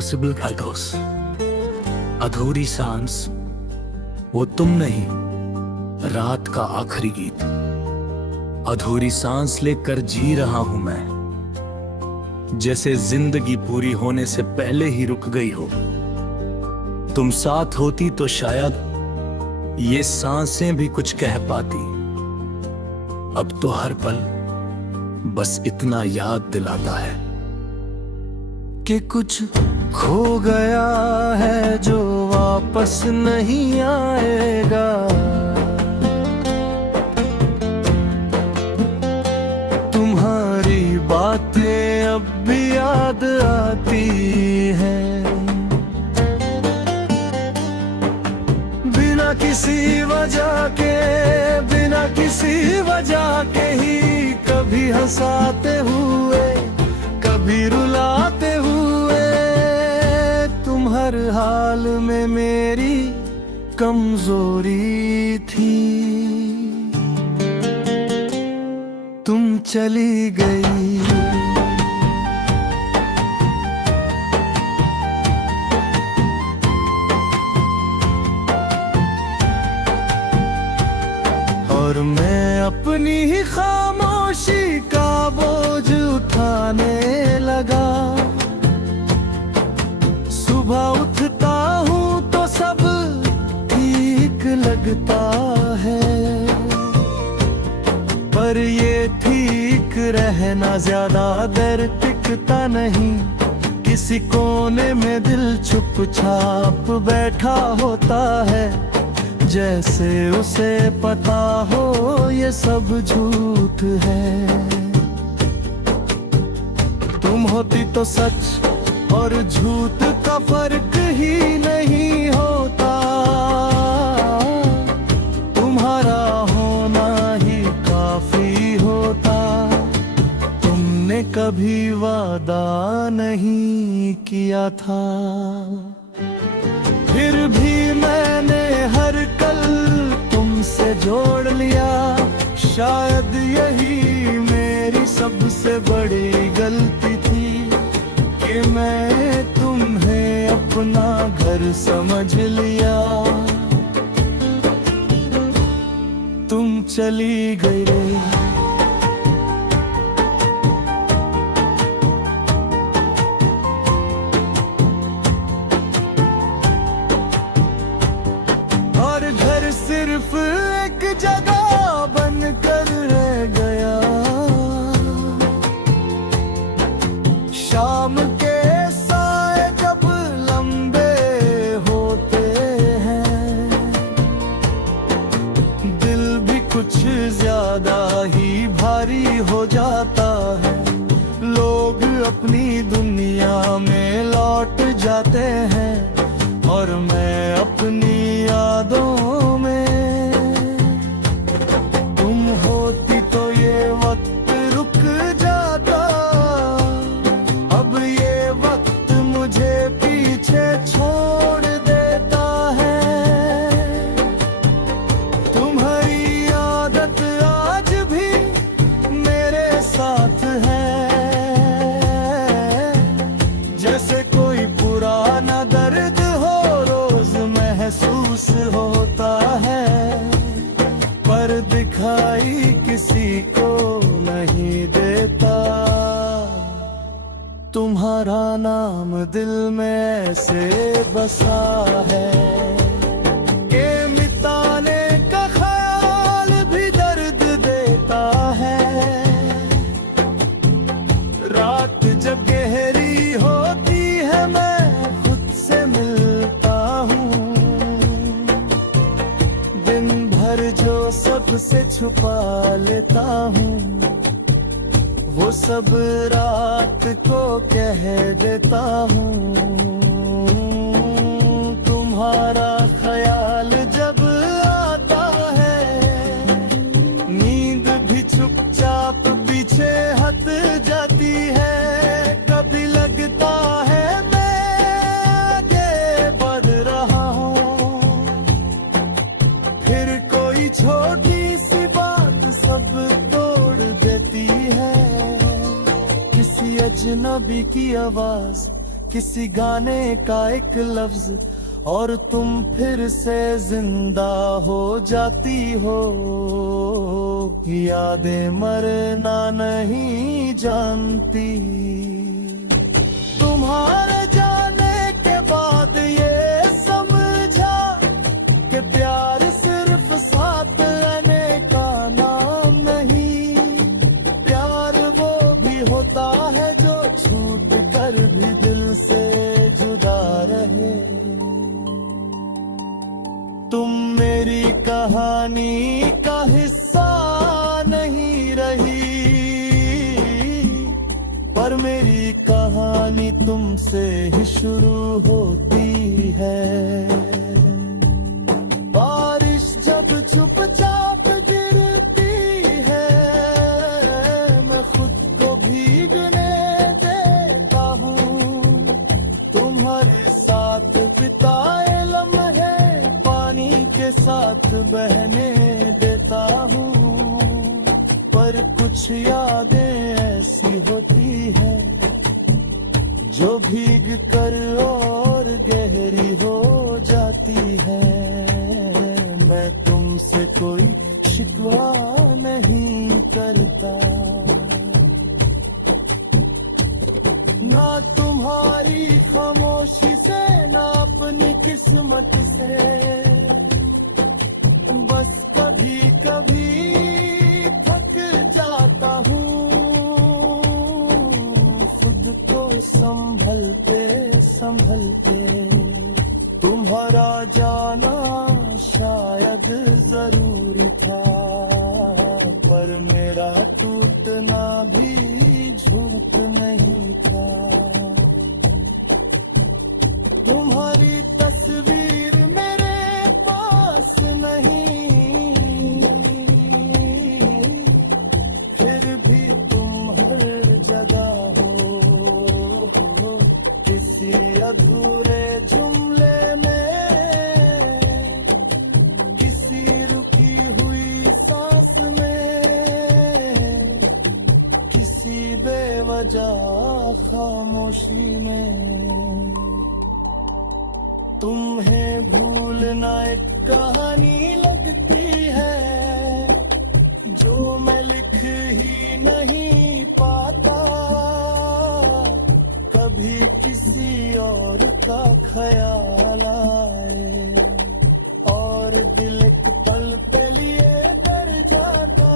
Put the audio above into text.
Impossible फिरदौस। अधूरी सांस वो तुम नहीं, रात का आखिरी गीत। अधूरी सांस लेकर जी रहा हूं मैं, जैसे जिंदगी पूरी होने से पहले ही रुक गई हो। तुम साथ होती तो शायद ये सांसें भी कुछ कह पाती। अब तो हर पल बस इतना याद दिलाता है कि कुछ खो गया है जो वापस नहीं आएगा। तुम्हारी बातें अब भी याद आती हैं, बिना किसी वजह के, बिना किसी वजह के ही। कभी हंसाते हुए, कभी रुलाते हुए, तुम हर हाल में मेरी कमजोरी थी। तुम चली गई, और मैं अपनी ही खामोशी का बोझ उठाने लगा। सुबह उठता हूँ तो सब ठीक लगता है, पर ये ठीक रहना ज्यादा देर टिकता नहीं। किसी कोने में दिल चुपचाप बैठा होता है, जैसे उसे पता हो ये सब झूठ है। तुम होती तो सच और झूठ का फर्क ही नहीं होता। तुम्हारा होना ही काफी होता। तुमने कभी वादा नहीं किया था, फिर भी मैंने हर कल तुमसे जोड़ लिया। शायद यही मेरी सबसे बड़ी गलती थी कि मैं तुम्हें अपना घर समझ लिया। तुम चली गई रे, सिर्फ एक जगह बनकर रह गया। शाम के साए जब लंबे होते हैं, दिल भी कुछ ज्यादा ही भारी हो जाता है। लोग अपनी दुनिया में लौट जाते हैं और मैं अपनी यादों होता है, पर दिखाई किसी को नहीं देता। तुम्हारा नाम दिल में ऐसे बसा है कि मिटाने का ख्याल भी दर्द देता है। रात जब गहरी होती है मैं खुद से मिलता हूँ। जो सबसे छुपा लेता हूँ वो सब रात को कह देता हूँ। तुम्हारा ख्याल जब आता है, नींद भी चुपचाप पीछे हट जाती है। कभी लगता है मैं आगे बढ़ रहा हूँ, फिर छोटी सी बात सब तोड़ देती है। किसी अजनबी की आवाज किसी गाने का एक लफ्ज और तुम फिर से जिंदा हो जाती हो। यादें मरना नहीं जानती। तुम्हारे जाने के बाद ये समझा कि प्यार सिर्फ साथ रहने का नाम नहीं। प्यार वो भी होता है जो छूट कर भी दिल से जुदा रहे। तुम मेरी कहानी का हिस्सा नहीं रही, पर मेरी कहानी तुमसे ही शुरू होती है। बारिश जब चुपचाप गिरती है, मैं खुद को भीगने देता हूँ। तुम्हारे साथ बिताए लम्हे के साथ बहने देता हूँ। पर कुछ यादें ऐसी होती है जो भीग कर और गहरी हो जाती है। मैं तुमसे कोई शिकवा नहीं करता, ना तुम्हारी खामोशी से ना अपनी किस्मत से। बस कभी कभी थक जाता हूँ खुद को संभलते संभलते। तुम्हारा जाना शायद जरूरी था, पर मेरा टूटना भी झूठ नहीं था। तुम्हारी तस्वीर मेरे पास नहीं, अधूरे जुमले में, किसी रुकी हुई सांस में, किसी बेवजह खामोशी में। तुम्हें भूलना एक कहानी लगती है जो मैं लिख ही नहीं पाता। कभी किसी और का ख्याल आए और दिल एक पल पे लिए डर जाता